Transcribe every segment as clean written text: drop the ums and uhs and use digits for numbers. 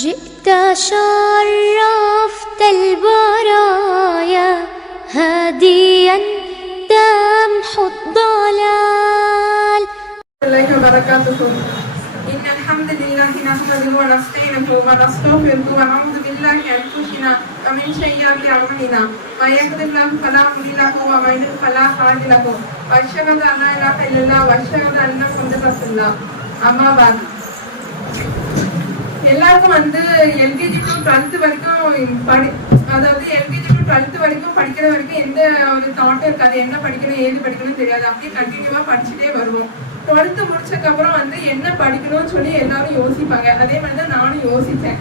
جئت شرفت البرايا هاديا تمحو الضلال. الله وبركاته. إن الحمد لله نحمده ونستعينه ونستغفره ونعوذ بالله من أنفسنا ومن سيئات أعمالنا من يهد الله فلا مضل له ومن يضلل فلا هادي له وأشهد أن لا إله إلا الله وأشهد أن محمدا رسول الله. أما بعد, எல்லாருக்கும் LKG to 12th வரைக்கும் அதாவது எல்கேஜி டு 12th வரைக்கும் படிக்கிற வரைக்கும் எந்த ஒரு தாட்டும் இருக்காது. என்ன படிக்கணும் ஏது படிக்கணும் தெரியாது. அப்படியே கண்டினியூவா படிச்சுட்டே வருவோம். 12th முடிச்சதுக்கப்புறம் என்ன படிக்கணும்னு சொல்லி எல்லாரும் யோசிப்பாங்க. அதே மாதிரிதான் நானும் யோசிச்சேன்.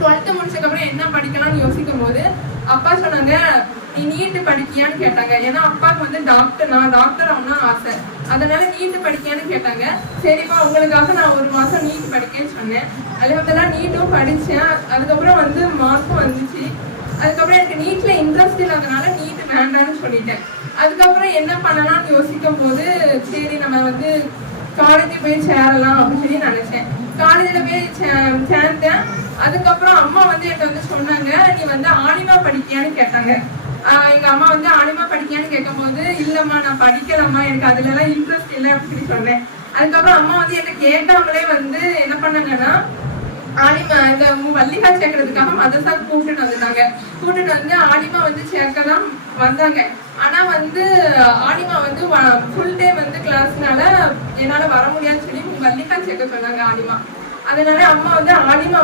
12th முடிச்சதுக்கப்புறம் என்ன படிக்கலாம்னு யோசிக்கும் போது அப்பா சொன்னாங்க, நீ நீட்டு படிக்கியான்னு கேட்டாங்க. ஏன்னா அப்பாவுக்கு நான் டாக்டர் ஆகணும்னு ஆசை. அதனால நீட்டு படிக்கியான்னு கேட்டாங்க. சரிப்பா, உங்களுக்காக நான் ஒரு மாசம் நீட் படிக்கேன்னு சொன்னேன். அல்ஹம்துலில்லாஹ் நீட்டும் படிச்சேன். அதுக்கப்புறம் மார்க்கும் வந்துச்சு. அதுக்கப்புறம் எனக்கு நீட்ல இன்ட்ரெஸ்ட் இல்லாதனால நீட் வேண்டாம்னு சொல்லிட்டேன். அதுக்கப்புறம் என்ன பண்ணலாம்னு யோசிக்கும் போது சரி நம்ம காலேஜ் போய் சேரலாம் அப்படின்னு சொல்லி நினைச்சேன். காலேஜில் போய் சேர்ந்தேன். அதுக்கப்புறம் அம்மா என்கிட்ட சொன்னாங்க, நீ ஆலிமா படிக்கியான்னு கேட்டாங்க. எங்க அம்மா ஆலிமா படிக்கியான்னு கேட்கும் போது இல்லம்மா நான் படிக்கலாமா, எனக்கு அதுல எல்லாம் இன்ட்ரெஸ்ட் இல்லை அப்படின்னு சொல்லி சொன்னேன். அதுக்கப்புறம் அம்மா என்ன கேட்டாங்களே என்ன பண்ணாங்கன்னா, ஆலிமா இந்த வள்ளிகா சேர்க்கறதுக்காக மதரசா கூப்பிட்டு வந்துட்டாங்க. கூப்பிட்டு ஆலிமா சேர்க்கலாம் வந்தாங்க. ஆனா ஆலிமா ஃபுல் டே கிளாஸ்னால என்னால வர முடியாதுன்னு சொல்லி வள்ளிகா சேர்க்க சொன்னாங்க ஆலிமா. அதனால அம்மா ஆலிமா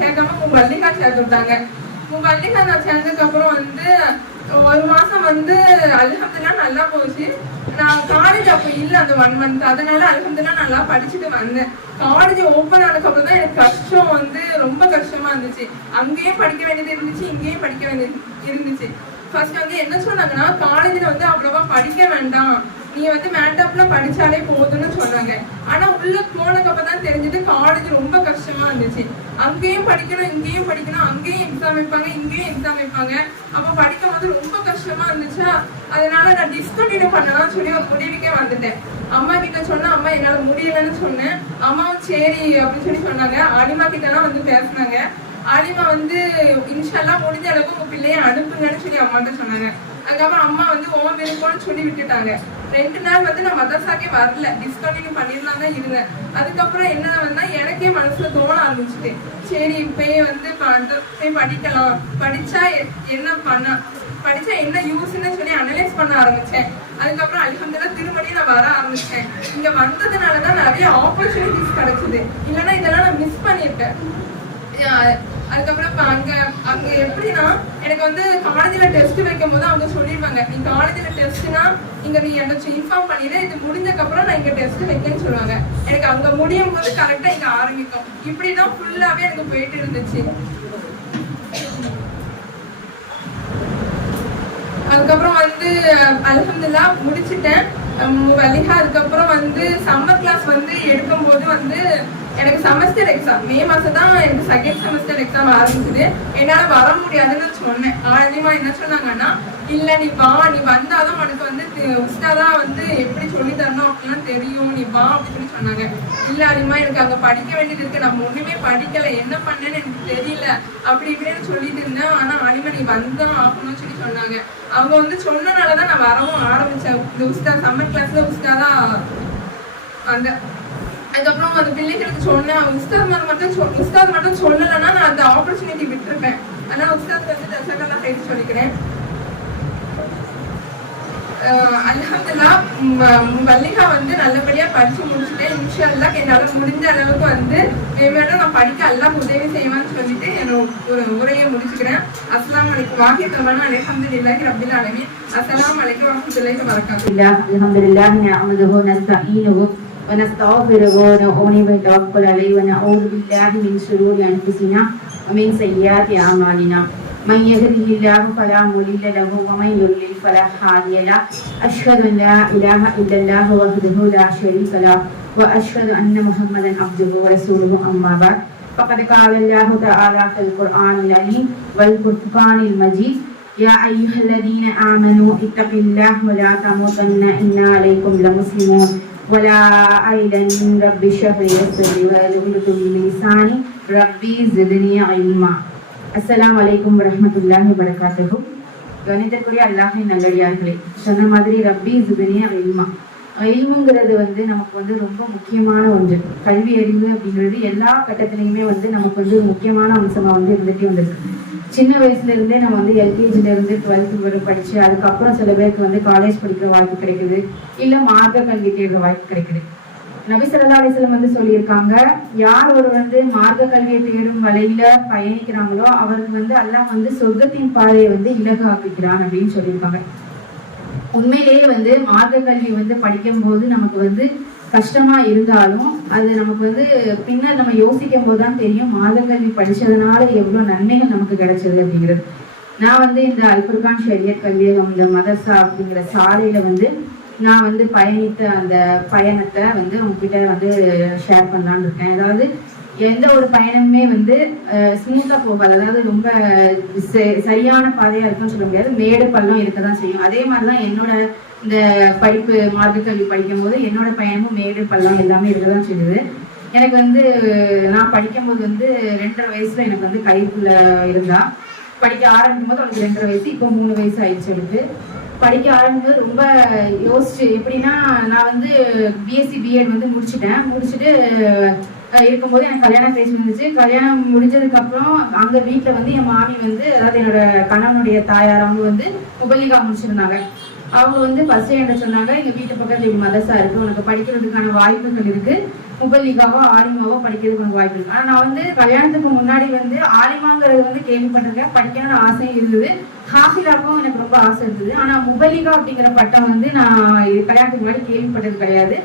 சேர்க்காம வள்ளிகா சேர்த்து விட்டாங்க. வள்ளிகா நான் சேர்ந்ததுக்கு அப்புறம் ஒரு மாசம் அல்ஹம்துலில்லாஹ் நல்லா போச்சு. நான் காலேஜ் அப்ப இல்ல அந்த 1 month. அதனால அல்ஹம்துலில்லாஹ் நல்லா படிச்சுட்டு வந்தேன். காலேஜ் ஓப்பன் ஆனதுக்கு அப்புறம் தான் எனக்கு கஷ்டம் ரொம்ப கஷ்டமா இருந்துச்சு. அங்கேயும் படிக்க வேண்டியது இருந்துச்சு, இங்கேயும் படிக்க வேண்டியது இருந்துச்சு. ஃபர்ஸ்ட் என்ன சொன்னாங்கன்னா, காலேஜ்ல அவ்வளவா படிக்க வேண்டாம், நீ மேண்டப்ல படிச்சாலே போதும்னு சொன்னாங்க. ஆனா உள்ள போனதுக்கப்புறம் தெரிஞ்சது காலேஜ் ரொம்ப கஷ்டமா இருந்துச்சு. அங்கேயும் படிக்கணும், இங்கேயும் படிக்கணும், அங்கேயும் எக்ஸாம் வைப்பாங்க, இங்கேயும் எக்ஸாம் வைப்பாங்க. அப்ப படிக்கும் போது ரொம்ப கஷ்டமா இருந்துச்சா, அதனால நான் டிஸ்கண்டினியூ பண்ணலாம்னு சொல்லி ஒரு முடிவுக்கே வந்துட்டேன். அம்மா கிட்ட சொன்னா அம்மா என்னால முடியலன்னு சொன்னேன். அம்மாவும் சரி அப்படின்னு சொல்லி சொன்னாங்க. ஆலிமா கிட்ட எல்லாம் பேசினாங்க. ஆலிமா இன்ஷால்லா முடிஞ்ச அளவுக்கு உங்க பிள்ளைய அனுப்புங்கன்னு சொல்லி அம்மாட்ட சொன்னாங்க. அதுக்கப்புறம் அம்மா ஓம் விருப்பம்னு சொல்லி விட்டுட்டாங்க. 2 நாள் நான் மதரசாக்கே வரல, டிஸ்கண்டினியூ பண்ணிடலாம் தான் இருந்தேன். அதுக்கப்புறம் என்ன எனக்கே மனசுல தோண ஆரம்பிச்சுட்டு, சரி போய் படிக்கலாம், படிச்சா என்ன யூஸ்ன்னு சொல்லி அனலைஸ் பண்ண ஆரம்பிச்சேன். அதுக்கப்புறம் அல்ஹம்துலில்லாஹ் திரும்படியும் நான் வர ஆரம்பிச்சேன். இங்க வந்ததுனாலதான் நிறைய ஆப்பர்ச்சுனிட்டிஸ் கிடைச்சது. இல்லைன்னா இதெல்லாம் நான் மிஸ் பண்ணிருக்கேன். அதுக்கப்புறம் அங்க எப்படின்னா, எனக்கு காலேஜ்ல டெஸ்ட் வைக்கும் போது அவங்க சொல்லிடுவாங்க, நீ காலேஜ்ல டெஸ்ட்னா இங்க நீ எனக்கு இன்ஃபார்ம் பண்ணிடு, இது முடிஞ்சதுக்கு அப்புறம் நான் இங்க டெஸ்ட் வைக்கேன்னு சொல்லுவாங்க. எனக்கு அங்க முடியும் போது கரெக்டா இங்க ஆரம்பிக்கும். இப்படிதான் ஃபுல்லாவே எனக்கு போயிட்டு இருந்துச்சு. அதுக்கப்புறம் அல்ஹம்துலில்லாஹ் முடிச்சுட்டேன் வலிஹா. அதுக்கப்புறம் சம்மர் கிளாஸ் எடுக்கும் போது எனக்கு செமஸ்டர் எக்ஸாம் மே மாசம் தான் எனக்கு செகண்ட் செமஸ்டர் எக்ஸாம் ஆரம்பிச்சது. என்னால வர முடியாதுன்னு சொன்னேன். ஆதிமா என்ன சொன்னாங்கன்னா, இல்ல நீ வந்தாதான் உனக்கு உஸ்தாதா எப்படி சொல்லி தரணும் அப்படிலாம் தெரியும், நீ வா அப்படின்னு சொல்லி சொன்னாங்க. இல்ல ஆலிமா, எனக்கு அங்க படிக்க வேண்டியது இருக்கு, நான் ஒண்ணுமே படிக்கல, என்ன பண்ணேன்னு எனக்கு தெரியல அப்படி இப்படின்னு சொல்லிட்டு இருந்தேன். ஆனா ஆலிமா நீ வந்தான் ஆகணும்னு சொல்லி சொன்னாங்க. அவங்க சொன்னனாலதான் நான் வரவும் ஆரம்பிச்சேன். இந்த உஸ்தாத் சம்மர் கிளாஸ்ல உஸ்தாதா வந்தேன். அதுக்கப்புறம் அந்த பிள்ளைகளுக்கு சொன்னேன். உஸ்தாத் மட்டும் சொல்லலைன்னா நான் அந்த ஆப்பர்ச்சுனிட்டி விட்டுருப்பேன். ஆனா உஸ்தாத் தசகெல்லாம் சேர்த்து சொல்லிக்கிறேன். அல்ஹம்துலில்லாஹ் வள்ளிகா நல்லபடியா படிச்சு முடிச்சுட்டேன். இன்ஷாஅல்லாஹ் என்னால முடிஞ்ச அளவுக்கு மேலும் நான் படிக்க அல்லாஹ் உதவி செய்வான்னு சொல்லிட்டு என்னோட உரையை முடிச்சுக்கிறேன். அஸ்ஸலாமு அலைக்கும் வாஹிதவானா அல்ஹம்துலில்லாஹி ரப்பில் ஆலமீன். அஸ்ஸலாமு அலைக்கும் வரஹ்மத்துல்லாஹி வபரகாத்துஹு. அல்ஹம்துலில்லாஹ் நஹ்மதுஹு வனஸ்தஈனுஹு ونستغفره ونؤمن ونتوكل عليه ونعوذ بالله من شرور أنفسنا ومن سيئات أعمالنا من يهده الله فلا مضل له ومن يضلل فلا هادي له أشهد أن لا إله إلا الله وحده لا شريك له وأشهد أن محمدا عبده ورسوله أما بعد فقد قال الله تعالى في القرآن العظيم والفرقان المجيد يا أيها الذين آمنوا اتقوا الله ولا تموتن إلا عليكم لمسلمون ولا أيضا من رب الشهر يسر ويدخلكم بلساني ரப்பி ஜித்னி இல்மா. அஸ்ஸலாமு அலைக்கும் வரஹ்மத்துல்லாஹி வபரகாத்துஹு. கணிதக்குரிய அல்லாஹ்வின் நல்லடியார்களே, சொன்ன மாதிரி ரப்பி ஜித்னி இல்மா. இல்முங்கிறது வந்து நமக்கு வந்து ரொம்ப முக்கியமான ஒன்று. கல்வி அறிவு அப்படிங்கிறது எல்லா கட்டத்திலையுமே வந்து நமக்கு வந்து முக்கியமான அம்சமா வந்து இருந்துகிட்டே வந்திருக்கு. சின்ன வயசுல இருந்தே நம்ம வந்து எல்கேஜில இருந்து 12th வரை படிச்சு அதுக்கப்புறம் சில பேருக்கு வந்து காலேஜ் படிக்கிற வாய்ப்பு கிடைக்குது, இல்ல மார்க்க கல்வி தேடுற வாய்ப்பு கிடைக்குது. நபி ஸல்லல்லாஹு அலைஹி வஸல்லம் வந்து சொல்லியிருக்காங்க, யார் ஒரு வந்து மார்க்க கல்வியை தேடும் வழியில பயணிக்கிறாங்களோ அவருக்கு வந்து அல்லாஹ் வந்து சொர்க்கத்தின் பாதையை வந்து இலகாக்குகிறான் அப்படின்னு சொல்லியிருக்காங்க. உண்மையிலேயே வந்து மார்க்க கல்வி வந்து படிக்கும் போது நமக்கு வந்து கஷ்டமா இருந்தாலும் அது நமக்கு வந்து பின்னர் நம்ம யோசிக்கும் போதுதான் தெரியும் மார்க்க கல்வி படிச்சதுனால எவ்வளவு நன்மைகள் நமக்கு கிடைச்சது அப்படிங்கிறது. நான் வந்து இந்த அல் ஃபுர்கான் ஷரியத் கல்வியகம், இந்த மதர்சா அப்படிங்கிற சாலையில வந்து நான் வந்து பயணித்த அந்த பயணத்தை வந்து உங்ககிட்ட வந்து ஷேர் பண்ணலான்னு இருக்கேன். அதாவது எந்த ஒரு பயணமுமே வந்து ஸ்மூத்தா போகாது. அதாவது ரொம்ப சரியான பாதையா இருக்குன்னு சொல்ல முடியாது, மேடு பள்ளம் இருக்கதான் செய்யும். அதே மாதிரிதான் என்னோட இந்த படிப்பு மார்க்க கல்வி படிக்கும் போது என்னோட பயணமும் மேடு பள்ளம் எல்லாமே இருக்கதான் செய்யுது. எனக்கு வந்து நான் படிக்கும் போது வந்து 2.5 வயசுல எனக்கு வந்து கைக்குள்ள இருந்தா, படிக்க ஆரம்பிக்கும் போது அவளுக்கு 2.5 வயசு, இப்போ 3 வயசு ஆயிடுச்சு அவளுக்கு. படிக்க ஆரம்பிக்கும்போது ரொம்ப யோசிச்சு, எப்படின்னா நான் வந்து பிஎஸ்சி பிஎட் வந்து முடிச்சுட்டு இருக்கும்போது எனக்கு கல்யாணம் பேசி வந்துச்சு. கல்யாணம் முடிஞ்சதுக்கு அப்புறம் அந்த வீட்டுல வந்து என் மாமி வந்து, அதாவது என்னோட கணவனுடைய தாயார், அவங்க வந்து முபல்லிகா முடிச்சிருந்தாங்க. அவங்க வந்து ஃபர்ஸ்ட் என்கிட்ட சொன்னாங்க, எங்க வீட்டு பக்கத்துல இப்படி மதரசா இருக்கு, உனக்கு படிக்கிறதுக்கான வாய்ப்புகள் இருக்கு, முபல்லிகாவோ ஆலிமாவோ படிக்கிறதுக்கு உனக்கு வாய்ப்பு இருக்கு. ஆனா நான் வந்து கல்யாணத்துக்கு முன்னாடி வந்து ஆலிமாங்கிறது வந்து கேள்விப்பட்டிருக்கேன், படிக்கணும்னு ஆசையும் இருந்தது, ஹாஃபிலாக்கும் எனக்கு ரொம்ப ஆசை இருந்தது. ஆனா முபல்லிகா அப்படிங்கிற பட்டம் வந்து நான் கல்யாணத்துக்கு முன்னாடி கேள்விப்பட்டது கிடையாது.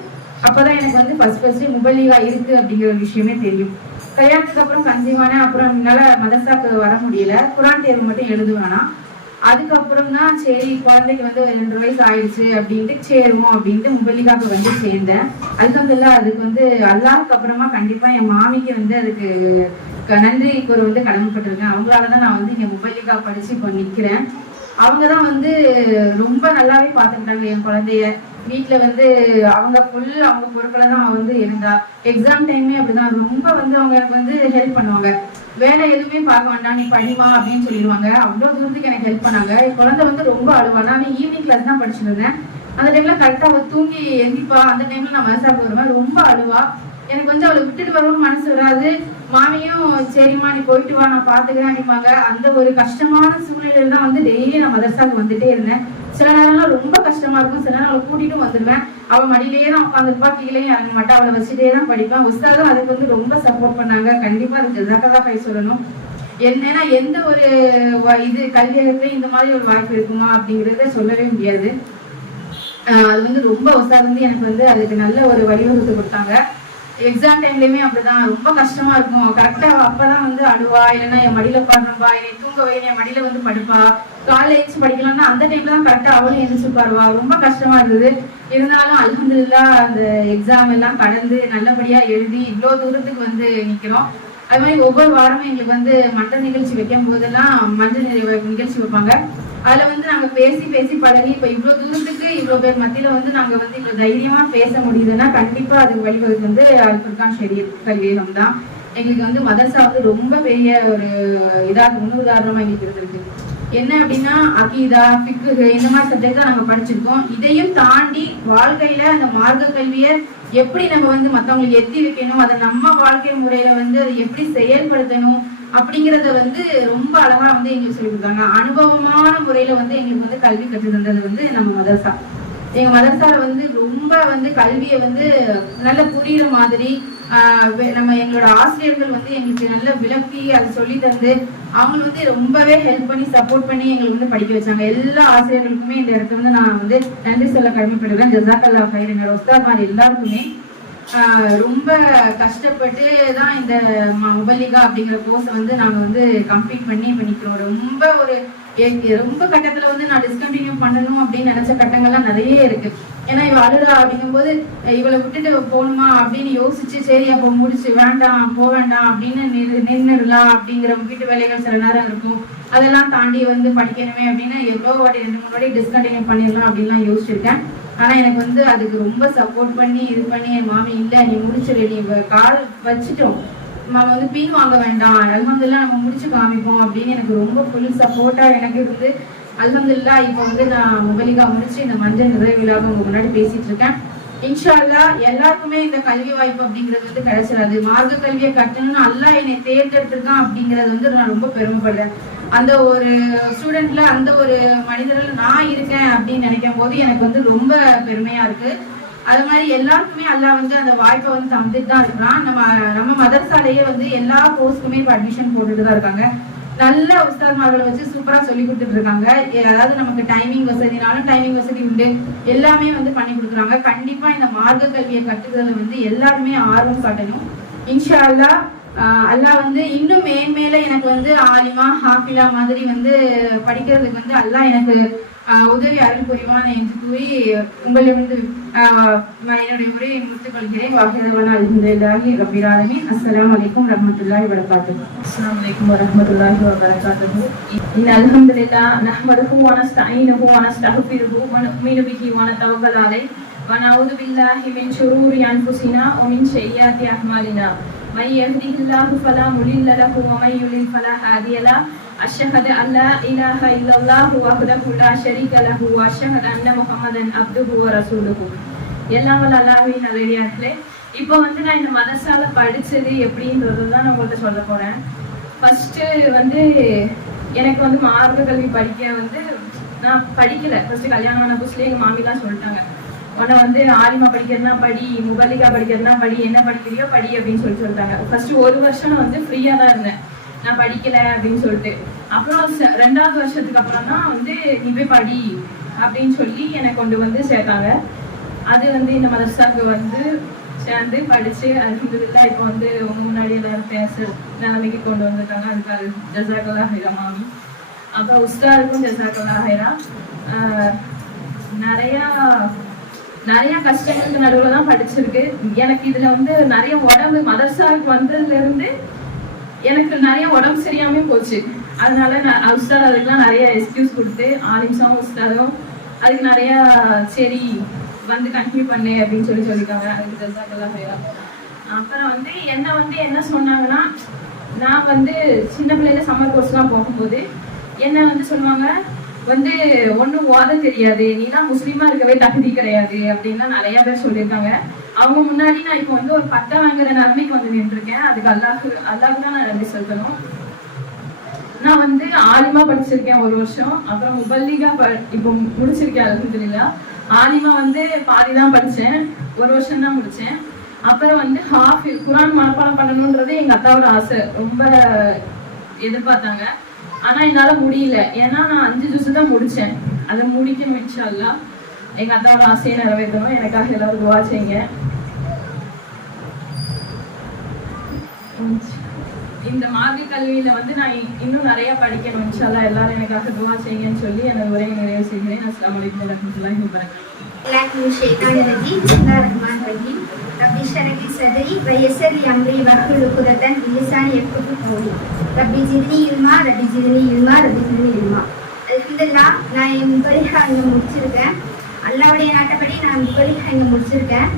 அப்பதான் எனக்கு வந்து ஃபர்ஸ்ட் முபல்லிகா இருக்கு அப்படிங்கிற ஒரு விஷயமே தெரியும். கல்யாணத்துக்கு அப்புறம் கன்சீவான அப்புறம் என்னால மதரசாக்கு வர முடியல, குரான் தேர்வு மட்டும் எழுதுவானா. அதுக்கப்புறம் தான் சரி குழந்தைக்கு வந்து 2 வயசு ஆயிடுச்சு அப்படின்ட்டு சேருவோம் அப்படின்ட்டு முபல்லிகாக்கு வந்து சேர்ந்தேன். அல்ஹம்துலில்லாஹ் அதுக்கு வந்து அல்லாஹ்க்கு அப்புறமா கண்டிப்பா என் மாமிக்கு வந்து அதுக்கு நன்றி ஒரு வந்து கடமைப்பட்டிருக்கேன். அவங்களாலதான் நான் வந்து இங்க முபல்லிகா படிச்சு இப்போ நிக்கிறேன். அவங்கதான் வந்து ரொம்ப நல்லாவே பார்த்துக்கிட்டாங்க என் குழந்தைய. வீட்டுல வந்து அவங்க பொருட்களை தான் வந்து இருந்தா. எக்ஸாம் டைமே அப்படிதான், ரொம்ப வந்து அவங்க எனக்கு வந்து ஹெல்ப் பண்ணுவாங்க. வேலை எதுவுமே பார்க்க வேண்டாம், நீ படிமா அப்படின்னு சொல்லிடுவாங்க. அவ்வளவு தூரத்துக்கு எனக்கு ஹெல்ப் பண்ணாங்க. என் குழந்தை வந்து ரொம்ப அழுவா. நான் ஈவினிங் கிளாஸ் தான் படிச்சுட்டு இருந்தேன். அந்த டைம்ல கரெக்டா அவ தூங்கி எந்திப்பா. அந்த டைம்ல நான் மனசாக்கு வருவேன், ரொம்ப அழுவா. எனக்கு வந்து அவளை விட்டுட்டு வரவும் மனசு வராது. மாமியும் சரிம்மா நீ போயிட்டு வா, நான் பாத்துக்கிறேன் அடிப்பாங்க. அந்த ஒரு கஷ்டமான சூழ்நிலையில தான் வந்து டெய்லி நான் மதரசாக்கு வந்துட்டே இருந்தேன். சில நேரம்லாம் ரொம்ப கஷ்டமா இருக்கும், சில நேரம் அவளை கூட்டிட்டும் வந்துடுவேன். அவள் மடியிலேயே தான் உட்காந்துருப்பா, கீழேயும் இறங்க மாட்டா, அவளை வச்சுட்டே தான் படிப்பேன். உஸ்தாதும் அதுக்கு வந்து ரொம்ப சப்போர்ட் பண்ணாங்க. கண்டிப்பா அது ஜஸாக்கல்லாஹ் கை சொல்லணும். என்னன்னா எந்த ஒரு இது கல்வியகத்துலயும் இந்த மாதிரி ஒரு வாய்ப்பு இருக்குமா அப்படிங்கிறத சொல்லவே முடியாது. அது வந்து ரொம்ப உஸ்தாது வந்து எனக்கு வந்து அதுக்கு நல்ல ஒரு வழிவகுத்து கொடுத்தாங்க. எக்ஸாம் டைம்லயுமே அப்படிதான், ரொம்ப கஷ்டமா இருக்கும். கரெக்டா அப்பதான் வந்து அழுவா, இல்லைன்னா என் மடியில பாடுறப்பா, என்னை தூங்க வை, என் மடியில வந்து படுப்பா. காலேஜ் படிக்கலாம்னா அந்த டைம்ல தான் கரெக்டா அவளும் எழுந்திரிச்சு பாருவா. ரொம்ப கஷ்டமா இருந்தது. இருந்தாலும் அல்ஹம்துலில்லாஹ் அந்த எக்ஸாம் எல்லாம் கடந்து நல்லபடியா எழுதி இவ்வளவு தூரத்துக்கு வந்து நிக்கிறோம். அது மாதிரி ஒவ்வொரு வாரமும் எங்களுக்கு வந்து மன்ற நிகழ்ச்சி வைக்கும் போதெல்லாம் மஞ்சள் நிகழ்ச்சி வைப்பாங்க. அதுல வந்து நாங்க பேசி பழகி இப்ப இவ்வளவு தூரத்துக்கு இவ்வளவு பேர் மத்தியில வந்து நாங்க வந்து இவ்வளவு தைரியமா பேச முடியுதுன்னா கண்டிப்பா அதுக்கு வழிவகுத்து வந்து அல் ஃபுர்கான் ஷரியத் கல்வியகம் தான். எங்களுக்கு வந்து மதரசா வந்து ரொம்ப பெரிய ஒரு முன்னுதாரணமா எங்களுக்கு இருந்திருக்கு. என்ன அப்படின்னா அகீதா, ஃபிக்ஹ் இந்த மாதிரி சப்ஜெக்ட் தான் நாங்க படிச்சிருக்கோம். இதையும் தாண்டி வாழ்க்கையில அந்த மார்க்க கல்வியை எப்படி நம்ம வந்து மத்தவங்களுக்கு எத்தி வைக்கணும், அதை நம்ம வாழ்க்கை முறையில வந்து அதை எப்படி செயல்படுத்தணும் அப்படிங்கறத வந்து ரொம்ப அழகா வந்து எங்களுக்கு சொல்லி கொடுத்தாங்க. அனுபவமான முறையில வந்து எங்களுக்கு வந்து கல்வி கற்று தந்தது வந்து நம்ம மதரசா. எங்க மதரசால வந்து ரொம்ப வந்து கல்வியை வந்து நல்ல புரியுற மாதிரி நம்ம எங்களோட ஆசிரியர்கள் வந்து எங்களுக்கு நல்ல விளக்கி அதை சொல்லி தந்து அவங்க வந்து ரொம்பவே ஹெல்ப் பண்ணி சப்போர்ட் பண்ணி எங்களுக்கு வந்து படிக்க வச்சாங்க. எல்லா ஆசிரியர்களுக்குமே இந்த இடத்துல வந்து நான் வந்து நன்றி சொல்ல கடமைப்படுறேன். ஜஸாக்கல்லாஹ் ஹைர். என்னோட உஸ்தாத் மாதிரி எல்லாருக்குமே ரொம்ப கஷ்டப்பட்டு தான் இந்த முபல்லிகா அப்படிங்கிற கோர்ஸை வந்து நாங்கள் வந்து கம்ப்ளீட் பண்ணி பண்ணிக்கிறோம். ரொம்ப கட்டத்தில் வந்து நான் டிஸ்கண்டினியூ பண்ணணும் அப்படின்னு நினைச்ச கட்டங்கள்லாம் நிறைய இருக்கு. ஏன்னா இவ அழுதா அப்படிங்கும்போது இவளை விட்டுட்டு போகணுமா அப்படின்னு யோசிச்சு சரி அப்போ முடிச்சு வேண்டாம் போக வேண்டாம் அப்படின்னு நின்றுடலாம் அப்படிங்கிற வீட்டு வேலைகள் சில நேரம் இருக்கும். அதெல்லாம் தாண்டி வந்து படிக்கணுமே அப்படின்னு எவ்வளோ வாட்டி 2-3 வாட்டி டிஸ்கண்டினியூ பண்ணிடலாம் அப்படின்லாம் யோசிச்சிருக்கேன். ஆனா எனக்கு வந்து அதுக்கு ரொம்ப சப்போர்ட் பண்ணி இது பண்ணி என் மாமி இல்லை நீ முடிச்சிடு, நீ கால் வச்சுட்டோம் நம்ம வந்து பின் வாங்க வேண்டாம், அல்ஹம்துலில்லாஹ் நம்ம முடிச்சு காமிப்போம் அப்படின்னு எனக்கு ரொம்ப ஃபுல் சப்போர்ட்டா எனக்கு இருந்து அல்ஹம்துலில்லாஹ் இப்போ வந்து நான் முபலிகா முடிச்சு இந்த மஞ்சள் நிறைவு விழாவை உங்க முன்னாடி பேசிட்டு இருக்கேன். இன்ஷா அல்லாஹ் எல்லாருக்குமே இந்த கல்வி வாய்ப்பு அப்படிங்கிறது வந்து கிடைச்சிடாது. மார்க்க கல்வியை கட்டணும்னு அல்லாஹ் என்னை தேர்ந்தெடுத்திருக்கான் அப்படிங்கிறது வந்து நான் ரொம்ப பெருமைப்படுறேன். அந்த ஒரு ஸ்டூடெண்ட்ல அந்த ஒரு மனிதர்கள் நான் இருக்கேன் அப்படின்னு நினைக்கும் போது எனக்கு வந்து ரொம்ப பெருமையா இருக்கு. அது மாதிரி எல்லாருக்குமே அல்லாஹ் வந்து அந்த வாய்ப்பை வந்து தந்துட்டு தான் இருக்கிறான். நம்ம மதரசாலேயே வந்து எல்லா கோர்ஸ்க்குமே இப்போ அட்மிஷன் போட்டுட்டு தான் இருக்காங்க. நல்ல உஸ்தாத்மார்களை வச்சு சூப்பரா சொல்லி கொடுத்துட்டு இருக்காங்க. அதாவது நமக்கு டைமிங் வசதினாலும் டைமிங் வசதி உண்டு, எல்லாமே வந்து பண்ணி கொடுக்குறாங்க. கண்டிப்பா இந்த மார்க்க கல்வியை கற்றுக்கிறதுல வந்து எல்லாருமே ஆர்வம் காட்டணும். இன்ஷா அல்லாஹ் அல்லாஹ் வந்து இன்னும் மேன்மேல எனக்கு வந்து ஆலிமா ஹாஃபிலா மாதிரி வந்து படிக்கிறதுக்கு வந்து அல்லாஹ் எனக்கு உதவி அருள் புரிவான் என்று கூறி உங்களிடமிருந்து என்னுடைய உரையை முடித்துக் கொள்கிறேன். வாஹிதவான அல்ஹம்துலில்லாஹி ரப்பில் ஆலமீன். அஸ்ஸலாமு அலைக்கும் வரஹ்மத்துல்லாஹி வபரகாத்துஹு. அஸ்ஸலாமு அலைக்கும் வரஹ்மத்துல்லாஹி வபரகாத்துஹு. இன்னல் ஹம்துலில்லாஹ் நஹ்மதுஹு வ நஸ்தஈனுஹு வ நஸ்தக்ஃபிருஹு வ நு'மினு பிஹி வ நதவக்கலு அலைஹி வ நஊது பில்லாஹி மின் ஷுரூரி அன்ஃபுஸினா வ மின் ஸய்யிஆத்தி அஅமாலினா. மை யஹ்திஹில்லாஹு ஃபலா முலில்ல லஹு வ மை யுலில் ஃபலா ஹாதிய லஹு. அஷ்ஹது அல்லா இலாஹ இல்லல்லாஹு வஹ்தஹு லா ஷரீக லஹு வ அஷ்ஹது அன்ன முஹம்மதன் அப்துஹு வ ரசூலுஹு. எல்லாம் வல்ல அல்லாஹ்வின் நல்லடியார்களே, இப்போ வந்து நான் இந்த மதரசால படிச்சது எப்படின்றது தான் நான் உங்கள்கிட்ட சொல்ல போறேன். ஃபர்ஸ்ட் வந்து எனக்கு வந்து மார்க்க கல்வி படிக்க வந்து நான் படிக்கல. ஃபர்ஸ்ட் கல்யாணம் ஆன புதுசுல எங்க மாமிலாம் சொல்லிட்டாங்க, உன்னை வந்து ஆலிமா படிக்கிறதுனா படி, முபல்லிகா படிக்கிறதுனா படி, என்ன படிக்கிறியோ படி அப்படின்னு சொல்லிட்டாங்க. ஃபர்ஸ்ட் ஒரு வருஷம் நான் வந்து ஃப்ரீயா தான் இருந்தேன், நான் படிக்கல அப்படின்னு சொல்லிட்டு. அப்புறம் 2வது வருஷத்துக்கு அப்புறம் தான் வந்து நீ போய் படி அப்படின்னு சொல்லி என்னை கொண்டு வந்து சேர்த்தாங்க. அது வந்து இந்த மதரசாவுக்கு வந்து சேர்ந்து படிச்சு அல்ஹம்துலில்லாஹ் இப்போ வந்து உங்க முன்னாடி எல்லாரும் பேச நிலைமைக்கு கொண்டு வந்திருக்காங்க. அதுக்கு ஜஸாக்கல்லாஹ் ஹைரா மாமி. அப்புறம் உஸ்தாதுக்கும் ஜஸாக்கல்லாஹ் ஹைரா. நிறைய கஷ்டங்களுக்கு நடுவில் தான் படிச்சிருக்கு. எனக்கு இதுல வந்து நிறைய உடம்பு மதரசாவுக்கு வந்ததுல இருந்து எனக்கு நிறைய உடம்பு சரியாமே போச்சு. அதனால நான் உஸ்தாத் அதுக்கெல்லாம் நிறைய எக்ஸ்கியூஸ் கொடுத்து ஆலிம்ஸாவும் உஸ்தாதும் அதுக்கு நிறைய சரி வந்து கண்டினியூ பண்ணு அப்படின்னு சொல்லியிருக்காங்க. அதுக்கு ஜஸாக்கல்லாஹ் ஹைரா. அப்புறம் வந்து என்ன சொன்னாங்கன்னா, நான் வந்து சின்ன பிள்ளைல சம்மர் கோர்ஸ்லாம் போகும்போது என்ன வந்து சொல்லுவாங்க, வந்து ஒன்றும் ஓத தெரியாது, நீலாம் முஸ்லீமா இருக்கவே தகுதி கிடையாது அப்படின்லாம் நிறைய பேர் சொல்லியிருக்காங்க. அவங்க முன்னாடி நான் இப்போ வந்து ஒரு பட்டம் வாங்குற நிலைமைக்கு வந்து நின்றுருக்கேன். அதுக்கு அல்லாஹ்க்கு தான் நான் நன்றி சொல்லணும். நான் வந்து ஆலிமா படிச்சிருக்கேன் 1 வருஷம். அப்புறம் முபல்லிகா இப்போ முடிச்சிருக்கேன் அல்ஹம்துலில்லாஹ். ஆலிமா வந்து பாதி தான் படித்தேன், 1 வருஷம் தான் முடித்தேன். அப்புறம் வந்து ஹாஃபில் குரான் மனப்பாடம் பண்ணணுன்றது எங்கள் அத்தாவோட ஆசை, ரொம்ப எதிர்பார்த்தாங்க. ஆனா என்னால முடியல, ஏன்னா நான் 5 ஜுஸ் தான் முடிச்சேன். அதை முடிக்கணும் இன்ஷா அல்லாஹ். எங்க அத்தாவோட ஆசையை நிறைவேற்றணும். எனக்காக எல்லாரும் துவா செய்யுங்க. இந்த மார்க்க கல்வியில வந்து நான் இன்னும் நிறைய படிக்கணும் இன்ஷா அல்லாஹ். எல்லாரும் எனக்காக துவா செய்யுங்கன்னு சொல்லி எனது உரையை நிறைவு செய்கிறேன். அஸ்ஸலாமு அலைக்கும் வரஹ்மத்துல்லாஹி வபரகாத்துஹு. ரப்பி ஷ்ரஹ் லி சத்ரி வ யஸ்ஸிர் லி அம்ரி வஹ்லுல் உக்தத்தன் மின் லிசானி யஃப்கஹு கௌலி. ரப்பி ஜித்னி இல்மா ரப்பி ஜித்னி இல்மா ரப்பி ஜித்னி இல்மா. அல்ஹம்துலில்லாஹ், நான் என் முபல்லிகா இங்கே முடிச்சிருக்கேன். அல்லாஹ்வுடைய நாட்டப்படி நான் முபல்லிகா இங்கே முடிச்சிருக்கேன்.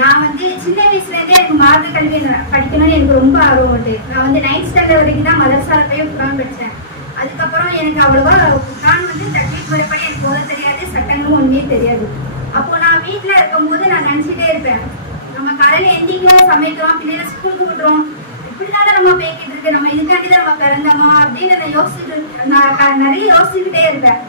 நான் வந்து சின்ன வயசுலேருந்தே எனக்கு மார்க்க கல்வி படிக்கணும்னு எனக்கு ரொம்ப ஆர்வம் உண்டு. நான் வந்து 9th ஸ்டாண்டர்ட் வரைக்கும் தான் மதரசால போய் குரான் படித்தேன். அதுக்கப்புறம் எனக்கு அவ்வளோவா குரான் வந்து தஜ்வீத் முறைப்படி எனக்கு போத தெரியாது, சட்டங்களும் ஒன்றுமே தெரியாது. அப்போ நான் வீட்டில் இருக்கும்போது நான் நினச்சிட்டே இருப்பேன், நம்ம காலையில் எந்திரிக்கிறோம், சமைக்கிறோம், பிள்ளைகளை ஸ்கூலுக்கு விடுறோம், இப்படிதானே நம்ம பேக்கிட்டு இருக்கு, நம்ம இதுக்காண்டி தான் நம்ம பிறந்தோமா அப்படின்னு நான் நிறைய யோசிச்சுக்கிட்டே இருப்பேன்.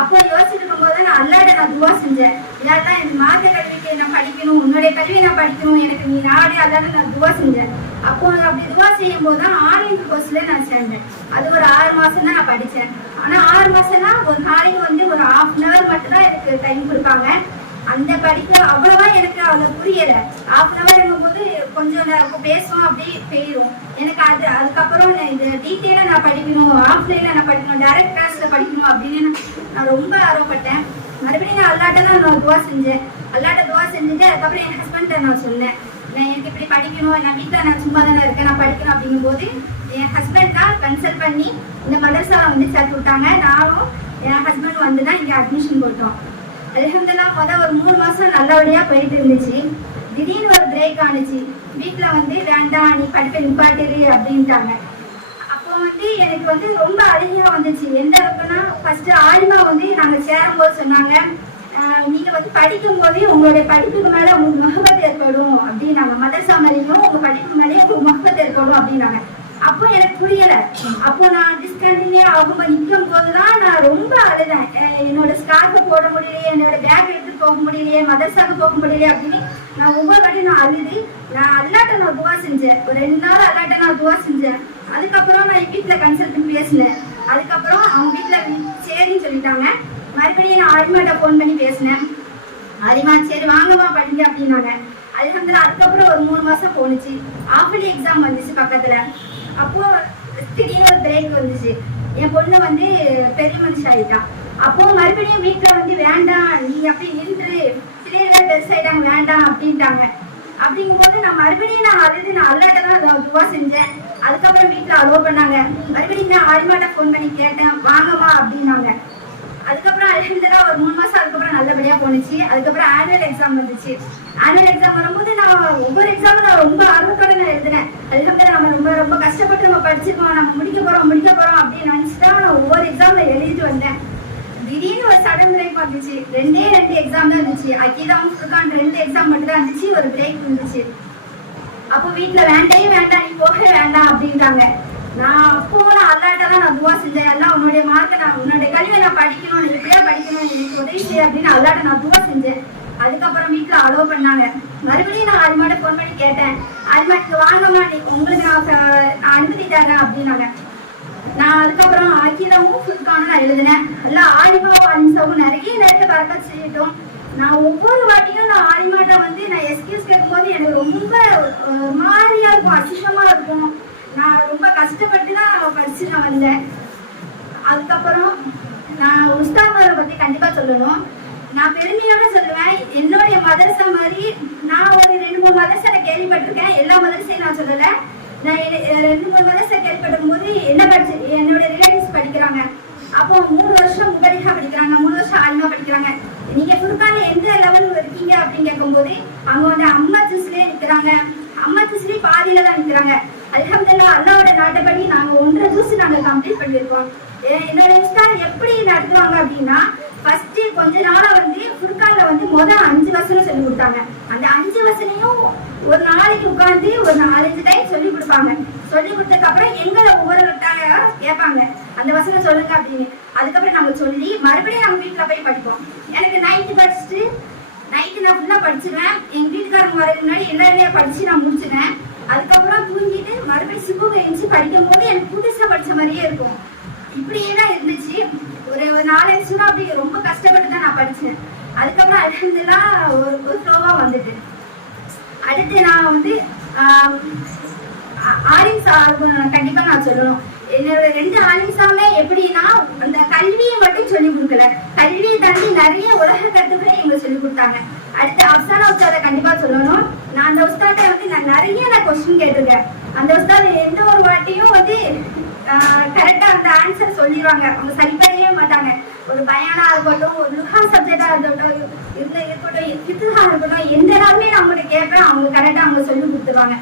அப்போ யோசிச்சுட்டு இருக்கும்போது நான் அல்லாட்ட நான் துவா செஞ்சேன், இல்லாதான் எனக்கு மார்க்க கல்விக்கு நான் படிக்கணும், உன்னுடைய கல்வியை நான் படிக்கணும், எனக்கு நீ நாடே அல்லாட்ட நான் துவா செஞ்சேன். அப்போ அப்படி துவா செய்யும் போது தான் ஆன்லைன் கோர்ஸ்ல நான் சேர்ந்தேன். அது ஒரு 6 மாசம் தான் நான் படித்தேன். ஆனால் 6 மாசம்னா ஒரு நாளைக்கு வந்து ஒரு 1/2 hour மட்டும் தான் எனக்கு டைம் கொடுப்பாங்க. அந்த படிக்க அவ்வளவா எனக்கு அவ்வளோ புரியலை. 1/2 hour இருக்கும்போது கொஞ்சம் பேசுவோம், அப்படியே போயிடும் எனக்கு. அதுக்கப்புறம் இந்த டீட்டெயிலாக நான் படிக்கணும், ஆஃப்லைனில் நான் படிக்கணும், டைரக்ட் கிளாஸில் படிக்கணும் அப்படின்னு நான் ரொம்ப ஆர்வப்பட்டேன். மறுபடியும் நான் அல்லாட்ட தான் நான் துவா செஞ்சேன். அல்லாட்ட துவா செஞ்சுட்டு அதுக்கப்புறம் என் ஹஸ்பண்ட்டை நான் சொன்னேன், நான் எனக்கு இப்படி படிக்கணும், நான் வீட்டில் நான் சும்மா தானே இருக்கேன், நான் படிக்கணும் அப்படிங்கும்போது என் ஹஸ்பண்ட் தான் கன்சல்ட் பண்ணி இந்த மதரசாவை வந்து சேர்த்து விட்டாங்க. நானும் என் ஹஸ்பண்ட் வந்து தான் இங்கே அட்மிஷன் போட்டோம். அல்ஹம்துலில்லாஹ், ஒரு 3 மாதம் நல்லபடியாக போயிட்டு இருந்துச்சு. திடீர்னு ஒரு பிரேக் ஆனிச்சு. வீட்டுல வந்து வேண்டாம் நீ படிப்பை நிப்பாட்டிரு அப்படின்ட்டாங்க. அப்போ வந்து எனக்கு வந்து ரொம்ப அழகியா வந்துச்சு. எந்த அளவுக்குன்னா ஃபர்ஸ்ட் ஆலிமா வந்து நாங்க சேரும்போது சொன்னாங்க, நீங்க வந்து படிக்கும் போதே உங்களுடைய படிப்புக்கு மேல உங்களுக்கு முகப்பத் ஏற்படும் அப்படின்னாங்க. மதரசா மேலேயும் உங்க படிப்புக்கு மேலேயே உங்களுக்கு முகப்பத் ஏற்படும் அப்படின்னாங்க. அப்போ எனக்கு புரியல. அப்போ நான் டிஸ்கண்டினியூ ஆகும்போது நிற்கும் போதுதான் நான் ரொம்ப அழுதேன். என்னோட ஸ்கார்ஃபை போட முடியலையே, என்னோட பேக் எடுத்துட்டு போக முடியலையே, மதரசாவுக்கு போக முடியலையே அப்படின்னு நான் ஒவ்வொரு வாட்டியும் நான் அழுது நான் அல்லாட்ட நான் துவா செஞ்சேன். ஒரு 2 நாள் அல்லாட்ட நான் துவா செஞ்சேன். அதுக்கப்புறம் நான் என் வீட்டுல கன்சல்ட் பண்ணி பேசினேன். அதுக்கப்புறம் அவங்க வீட்டுல சரின்னு சொல்லிட்டாங்க. மறுபடியும் நான் ஆலிமாட்ட ஃபோன் பண்ணி பேசினேன். ஆலிமா சரி வாங்கம்மா படிங்க அப்படின்னாங்க. அல்ஹம்துலில்லாஹ் அதுக்கப்புறம் ஒரு 3 மாசம் போனுச்சு. ஆஃப்லி எக்ஸாம் வந்துச்சு பக்கத்துல. அப்போ திடீர்னு ஒரு பிரேக் வந்துச்சு. என் பொண்ணு வந்து பெரிய மனுஷன் ஆயிட்டா. அப்போ மறுபடியும் வீட்டுல வந்து வேண்டாம் நீ அப்படி இன்று பிள்ளைகள் பெருசாயிட்டாங்க வேண்டாம் அப்படின்ட்டாங்க. அப்படிங்கும்போது நான் மறுபடியும் நான் அழுது நான் அல்லாட்ட தான் துவா செஞ்சேன். அதுக்கப்புறம் வீட்டுல அலோவ் பண்ணாங்க. மறுபடியும் நான் ஆலிமாட்ட ஃபோன் பண்ணி கேட்டேன் வாங்கம்மா அப்படின்னாங்க. அதுக்கப்புறம் அல்ஹம்துலில்லாஹ் ஒரு 3 மாசம் அதுக்கப்புறம் நல்லபடியா போனுச்சு. அதுக்கப்புறம் ஆனுவல் எக்ஸாம் வந்துச்சு. ஆனுவல் எக்ஸாம் வரும்போது நான் ஒவ்வொரு எக்ஸாமும் நான் ரொம்ப ஆர்வத்தோட நான் எழுதினேன். அல்ஹம்துலில்லாஹ் நம்ம ரொம்ப ரொம்ப கஷ்டப்பட்டு நம்ம படிச்சிருக்கோம், நம்ம முடிக்க போறோம் அப்படின்னு நினைச்சுதான் நான் ஒவ்வொரு எக்ஸாம்ல எழுதிட்டு வந்தேன். திடீர்னு ஒரு சடன் பிரேக் வந்துச்சு. 2 எக்ஸாம் தான் இருந்துச்சு. அக்கீதாவும் ஃபுர்கான் 2 எக்ஸாம் மட்டும் தான் இருந்துச்சு. ஒரு பிரேக் இருந்துச்சு. அப்போ வீட்டுல வேண்டாம் நீ போக வேண்டாம் அப்படின்ட்டாங்க. நான் அப்போ நான் அல்லாட்ட தான் நான் துவா செஞ்சேன். எல்லாம் உன்னுடைய மார்க்கை நான் உன்னுடைய கல்வியை நான் படிக்கணும், நீ எப்படியா படிக்கணும், எனக்கு உதவி செய்ய அப்படின்னு அல்லாட்ட நான் துவா செஞ்சேன். அதுக்கப்புறம் வீட்டுல அலோவ் பண்ணாங்க. மறுபடியும் நான் ஆலிமாட்ட ஃபோன் பண்ணி கேட்டேன், ஆலிமாட்டுக்கு வாங்கம்மா நீ உங்களுக்கு நான் அனுமதி தரேன் அப்படின்னாங்க. நான் அதுக்கப்புறம் அக்கீதாவும் ஃபுர்கானும் நான் எழுதினேன். எல்லாம் ஆலிமாவும் அலிம்சாவும் நிறைய பறக்கத் செய்யட்டும். நான் ஒவ்வொரு வாட்டியும் நான் ஆலிமாட்ட வந்து நான் எக்ஸ்கியூஸ் கேட்கும்போது எனக்கு ரொம்ப மாதிரியா இருக்கும், அசிங்கமா இருக்கும். நான் ரொம்ப கஷ்டப்பட்டு தான் படிச்சு நான் வந்தேன். அதுக்கப்புறம் நான் உஸ்தாமாரை பத்தி கண்டிப்பா சொல்லணும். நான் பெருமையோட சொல்லுவேன், என்னுடைய மதரசா மாதிரி நான் ஒரு 2-3 மதரசா கேள்விப்பட்டிருக்கேன். எல்லா மதரசையும் நான் சொல்லல. நான் 2-3 மதரசா கேள்விப்பட்டிருக்கும் போது என்ன படிச்சு என்னோட ரிலேட்டிவ்ஸ் படிக்கிறாங்க. அப்போ 3 வருஷம் முபரிஹா படிக்கிறாங்க, 3 வருஷம் ஆலிமா படிக்கிறாங்க. நீங்க ஃபுர்கான்ல எந்த லெவல் இருக்கீங்க அப்படின்னு கேட்கும்போது அவங்க வந்து அம்மா ஜூஸ்லயே நிற்கிறாங்க. அம்மா ஜூஸ்லயே பாதியில தான் நிற்கிறாங்க. அல்ஹம்துலில்லாஹ் அல்லாஹ்வோட நாட்டப்படி நாங்க 1.5 ஜூஸ் நாங்க கம்ப்ளீட் பண்ணிருக்கோம். என்னோட உஸ்தாத் எப்படி நடத்துவாங்க அப்படின்னா ஃபர்ஸ்ட் கொஞ்ச நாளா வந்து ஃபுர்கான்ல வந்து முதல் 5 வசனம் சொல்லி கொடுத்தாங்க. அந்த 5 வசனையும் ஒரு நாளைக்கு உட்கார்ந்து ஒரு 4-5 டைம் சொல்லி கொடுப்பாங்க. சொல்லி கொடுத்ததுக்கு அப்புறம் எங்களை ஒவ்வொரு கேட்பாங்க அந்த வசனம் சொல்லுங்க அப்படின்னு. அதுக்கப்புறம் நம்ம சொல்லி மறுபடியும் நம்ம வீட்டுல போய் படிப்போம். எனக்கு நைட்டு படிச்சுட்டு நைட்டு நான் ஃபுல்லா படிச்சிருவேன். எங்க வீட்டுக்காரங்க வரதுக்கு முன்னாடி எல்லாருமே படிச்சு நான் முடிச்சிட்டேன். அதுக்கப்புறம் தூங்கிட்டு மறுபடியும் சிப்புக்கு எழுந்து படிக்கும் போது எனக்கு புதுசா படிச்ச மாதிரியே இருக்கும். இப்படியே தான் இருந்துச்சு. ஒரு 4 வருஷம் அப்படி ரொம்ப கஷ்டப்பட்டு தான் நான் படிச்சேன். அதுக்கப்புறம் அல்ஹம்துலில்லாஹ் ஒரு ஃப்ளோவா வந்துட்டு அடுத்து நான் வந்து ஆலிம்சா கண்டிப்பா நான் சொல்லணும். என்னோட 2 ஆலிம்சாமே எப்படின்னா அந்த கல்வியை மட்டும் சொல்லி கொடுக்கல, கல்வியை தாண்டி நிறைய உலக கருத்துக்களை இவங்க சொல்லி கொடுத்தாங்க. அடுத்து அப்சானா உஸ்தாதை கண்டிப்பா சொல்லணும். நான் அந்த உஸ்தாட்டை வந்து நான் நிறைய கொஸ்டின் கேட்டிருக்கேன். அந்த உஸ்தாது எந்த ஒரு வாட்டியும் வந்து கரெக்டா அந்த ஆன்சர் சொல்லிடுவாங்க. அவங்க சரிப்படையே மாட்டாங்க. ஒரு பயானா இருக்கட்டும், ஒரு லுஹா சப்ஜெக்டா இருக்கட்டும், ஃபிக்ஹா இருக்கட்டும், எந்த நாளுமே நான் அவங்கள்ட்ட கேட்பேன், அவங்க கரெக்டா அவங்க சொல்லி கொடுத்துருவாங்க.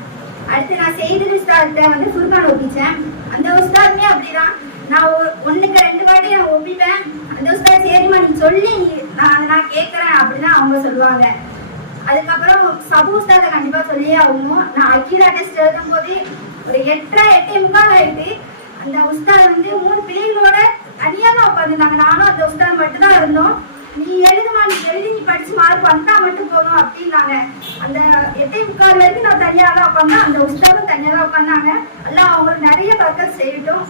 அடுத்து நான் செய்தி உஸ்தாத்கிட்ட வந்து ஃபுர்கான் ஒப்பிச்சேன். அந்த உஸ்தாதுமே அப்படிதான். நான் 1க்கு 2 வாட்டி நான் ஒப்பிப்பேன். அந்த உஸ்தாத் சரிம்மா நீ சொல்லி நான் கேட்கறேன் அப்படிதான் அவங்க சொல்லுவாங்க. அதுக்கப்புறம் சபு உஸ்தாதை கண்டிப்பா சொல்லியே ஆகணும். நான் அக்கீதா டெஸ்ட் எழுதும் போது ஒரு 8:30 ஆயிட்டு அந்த உஸ்தாத் வந்து 3 பிள்ளைகளோட தனியா தான் உட்காந்துருந்தாங்க. நானும் அந்த உஸ்தாத் மட்டும் தான் இருந்தோம். நீ எழுதுமா, நீ எழுதி நீ படிச்சு மார்க் வந்தா மட்டும் போதும் அப்படின்னாங்க. அந்த 8:45 வரைக்கும் நான் தனியா தான் உட்காந்தேன். அந்த உஸ்தாதும் தனியா தான் உட்காந்தாங்க. எல்லாம் அவங்களுக்கு நிறைய பர்க்கத் செய்யட்டும்.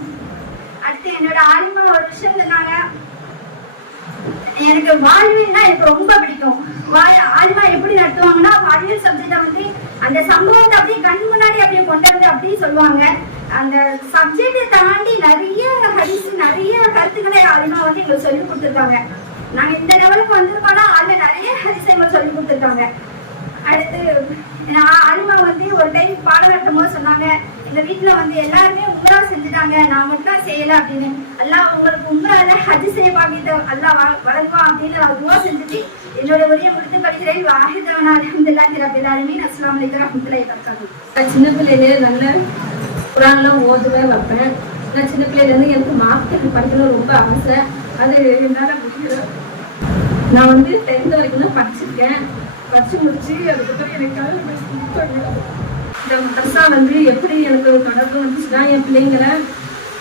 அடுத்து என்னோட ஆலிமா ஒரு விஷயம் சொன்னாங்க, எனக்கு வாழ்வியல்னா எனக்கு ரொம்ப பிடிக்கும். ஆலிமா எப்படி நடத்துவாங்கன்னா வாழ்வியல் சப்ஜெக்ட வந்து அந்த சம்பவத்தை அப்படியே கண் முன்னாடி அப்படியே கொண்டு வந்து அப்படியே சொல்லுவாங்க. அந்த சப்ஜெக்டை தாண்டி நிறைய ஹதீஸ் நிறைய கருத்துக்களை ஆலிமா வந்து எங்களுக்கு சொல்லி கொடுத்துருக்காங்க. நாங்க இந்த லெவலுக்கு வந்திருக்கோம்னா ஆலிமா நிறைய ஹதீஸ் எங்களுக்கு சொல்லி கொடுத்துருக்காங்க. அடுத்து ஆலிமா வந்து ஒரு டைம் பாடம் நடத்தும் போது சொன்னாங்க, எங்க வீட்டுல வந்து எல்லாருமே உம்ரா செஞ்சு செஞ்சுட்டாங்க, நான் மட்டும் செய்யல அப்படின்னு. அல்லாஹ் உங்களுக்கு உங்களால ஹஜ் செய்ய பாக்கிட்ட அல்லாஹ் வளர்ப்பான் அப்படின்னு நான் துவா செஞ்சுட்டு என்னோட உரையை முடித்து படிக்கிறேன். வாஹிதவனா அல்ஹம்துலில்லாஹி ரப்பில் ஆலமீன். அஸ்ஸலாமு அலைக்கும் வரஹ்மத்துல்லாஹி வபரகாத்துஹு. சின்ன பிள்ளையிலே நல்ல குரான்லாம் ஓதுவேன் வைப்பேன். நான் சின்ன பிள்ளையிலேருந்து எனக்கு மார்க்கெட் படிக்கணும் ரொம்ப ஆசை. அது என்னால் முடியல. நான் வந்து 10th வரைக்கும் தான் படிச்சிருக்கேன். படிச்சு முடிச்சு அதுக்கப்புறம் எனக்கு இந்த மதரசா வந்து எப்படி எனக்கு தொடர்பு வந்துச்சுன்னா, என் பிள்ளைங்களை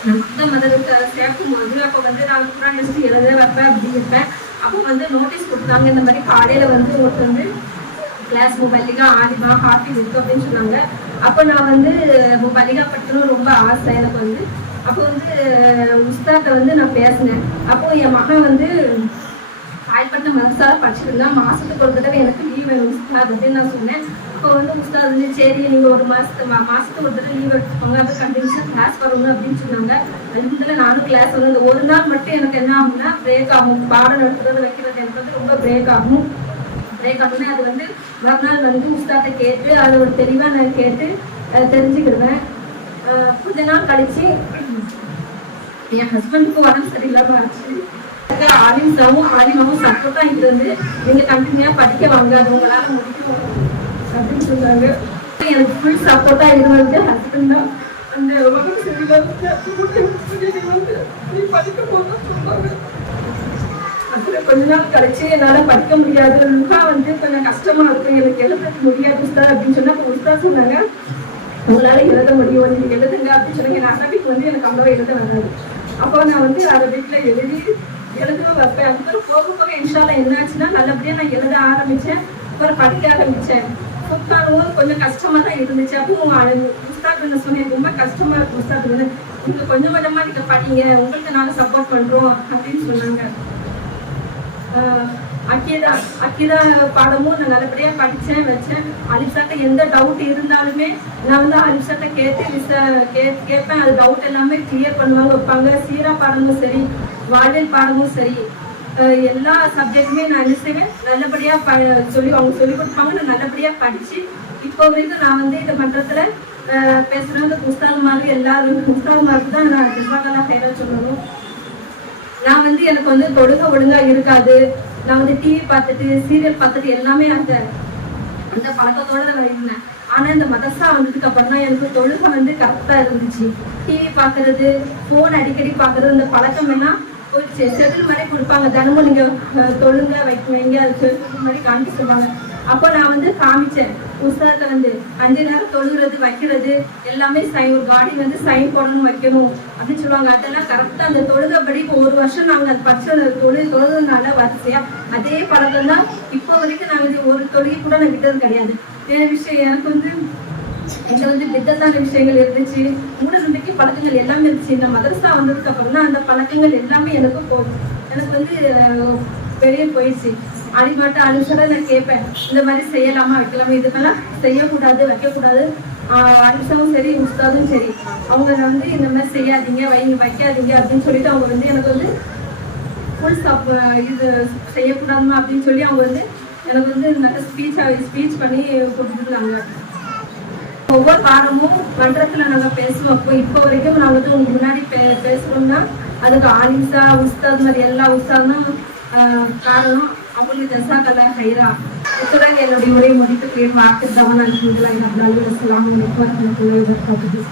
மொத்த மதத்தை சேர்க்கும் போது அப்போ வந்து நான் குரான் டெஸ்ட் எழுத வைப்பேன் அப்படி இருப்பேன். அப்போ வந்து நோட்டீஸ் கொடுத்தாங்க, இந்த மாதிரி காலையில் வந்து ஒருத்தர் வந்து கிளாஸ் முபல்லிகா ஆலிமா ஹாஃபிஸ் இருக்கு அப்படின்னு சொன்னாங்க. அப்போ நான் வந்து முபல்லிகா படிக்கணும் ரொம்ப ஆசை எனக்கு வந்து. அப்போ வந்து உஸ்தாத்தை வந்து நான் பேசினேன். அப்போ என் மகன் வந்து காயப்பட்ட மனசால படிச்சுருந்தா மாசத்துக்கு ஒரு தடவை எனக்கு லீவ் வேணும் உஸ்தாத் அப்படின்னு நான் சொன்னேன். அப்போ வந்து உஸ்தாத் வந்து சரி நீங்க ஒரு மாசத்துக்கு ஒரு தடவை லீவ் எடுத்துக்கோங்க, அது கண்டினியூஸா கிளாஸ் வரணும் அப்படின்னு சொன்னாங்க. அதுல நானும் கிளாஸ் வந்து ஒரு நாள் மட்டும் எனக்கு என்ன ஆகும்னா பிரேக் ஆகும். பாடம் நடத்துறது வைக்கிறது எனக்கு வந்து ரொம்ப பிரேக் ஆகும். அது வந்து மறுநாள் வந்து உஸ்தாத்தை கேட்டு அதை ஒரு தெளிவா நான் கேட்டு தெரிஞ்சுக்கிடுவேன். கொஞ்ச நாள் கழிச்சு என் ஹஸ்பண்டுக்கு உடம்பு சரியில்லாம ஆச்சு. ஆலிமாவும் சப்போர்ட்டா இருந்து நீங்க கண்டினியூா படிக்க வாங்க, அது உங்களால முடிக்கும் அப்படின்னு சொன்னாங்க. எனக்கு ஃபுல் சப்போர்ட்டா இருந்தது ஹஸ்பண்ட் தான். அந்த உடம்பு சரியில்லாம படிக்க போக சொன்னாங்க. அதுல கொஞ்ச நாள் கழிச்சு என்னால படிக்க முடியாது, வந்து கொஞ்சம் கஷ்டமா இருக்கும், எனக்கு எழுத முடியாது உஸ்தாத் அப்படின்னு சொன்னா உஸ்தாத் சொன்னாங்க உங்களால எழுத முடியும் நீங்க எழுதுங்க அப்படின்னு சொன்னாங்க. நான் அரபிக் வந்து எனக்கு அவ்வளவா எழுத வராது. அப்போ நான் வந்து அரபிக்ல எழுதவும் வைப்பேன். அதுக்கப்புறம் போக போக இன்ஷால்லா என்னாச்சுன்னா நல்லபடியா நான் எழுத ஆரம்பிச்சேன். அப்புறம் படிக்க ஆரம்பிச்சேன். சுத்தானும் கொஞ்சம் கஷ்டமா தான் இருந்துச்சு. அப்போ உஸ்தாத் என்ன சொன்னேன், ரொம்ப கஷ்டமா இருக்கும் உஸ்தாத் வந்து நீங்க கொஞ்சம் கொஞ்சமா நீங்க படிங்க, உங்களுக்கு நாங்க சப்போர்ட் பண்றோம் அப்படின்னு சொன்னாங்க. அக்கீதா பாடமும் நான் நல்லபடியா படிச்சேன் வச்சேன். அலிப்சாட்ட எந்த டவுட் இருந்தாலுமே நான் வந்து அலிப்சாட்ட கேட்பேன். அது டவுட் எல்லாமே கிளியர் பண்ணுவாங்க வைப்பாங்க. சீரா பாடமும் சரி, வாழ்வியல் பாடமும் சரி, எல்லா சப்ஜெக்டுமே நான் என்ன செய்வேன் நல்லபடியா அவங்க சொல்லி கொடுப்பாங்க. நான் நல்லபடியா படிச்சு இப்போ வரைக்கும் நான் வந்து இந்த மன்றத்துல பேசுறேன். உஸ்தாத் மாதிரி எல்லாரும் உஸ்தாத் மாதிரி தான் நான் ஜஸாக்கல்லாஹ் ஹைரா சொல்லணும். நான் வந்து எனக்கு வந்து தொழுக ஒழுங்கா இருக்காது. நான் வந்து டிவி பார்த்துட்டு சீரியல் பார்த்துட்டு எல்லாமே அந்த பழக்கத்தோட நான் இருந்தேன். ஆனா இந்த மதரசா வந்ததுக்கு அப்புறம் தான் எனக்கு தொழுகை வந்து கரெக்டா இருந்துச்சு. டிவி பார்க்கறது, போன் அடிக்கடி பார்க்கறது, இந்த பழக்கம் எல்லாம் போயிடுச்சு. செட்டில் மாதிரி கொடுப்பாங்க, தினமும் நீங்க தொழுங்க வைங்க செட்டில் மாதிரி காமிக்க சொல்லுவாங்க. அப்போ நான் வந்து காமிச்சேன் புஸ்தகத்தை வந்து 5 நேரம் தொழுகிறது வைக்கிறது எல்லாமே ஒரு காடி வந்து சைன் போடணும் வைக்கணும் அப்படின்னு சொல்லுவாங்க. அதெல்லாம் கரெக்டா அந்த தொழுகைப்படி இப்போ 1 வருஷம் நாங்க அது படிச்ச தொழுதுனால வரிசையா அதே பழக்கம் தான் இப்போ வரைக்கும் நாங்க ஒரு தொழுகை கூட நான் விட்டது கிடையாது. வேற விஷயம் எனக்கு வந்து எங்க வந்து வித்தத்தான விஷயங்கள் இருந்துச்சு, மூட நம்பிக்கை பழக்கங்கள் எல்லாமே இருந்துச்சு. இந்த மதரசா வந்ததுக்கு அப்புறம் தான் அந்த பழக்கங்கள் எல்லாமே எனக்கு வந்து வெளியே போயிடுச்சு. அடிமாட்ட அனுசரை நான் கேட்பேன், இந்த மாதிரி செய்யலாமா வைக்கலாமா, இதுக்கெல்லாம் செய்யக்கூடாது வைக்கக்கூடாது. அனுசரும் சரி உஸ்தாதும் சரி அவங்க வந்து இந்த மாதிரி செய்யாதீங்க வைக்காதீங்க அப்படின்னு சொல்லிட்டு அவங்க வந்து எனக்கு வந்து ஃபுல் இது செய்யக்கூடாதுமா அப்படின்னு சொல்லி அவங்க வந்து எனக்கு வந்து நல்ல ஸ்பீச் பண்ணி கொடுத்துருந்தாங்க. ஒவ்வொரு வாரமும் மன்றத்துல நாங்க பேசுவோம். இப்போ வரைக்கும் நாங்க வந்து உங்களுக்கு முன்னாடி பேசுறோம்னா அதுக்கு ஆலிசா உஸ்தாத் மாதிரி எல்லா உஸ்தாதும் காரணம். அவங்களுக்கு ஜஸாக்கல்லாஹ் ஹைரா. இத்துடன் என்னுடைய உரை முடித்து வாக்கு தவன் அல்ஹம்துலில்லாஹி ரப்பில் ஆலமீன். அஸ்ஸலாமு அலைக்கும் வரஹ்மத்துல்லாஹி வபரகாத்துஹு.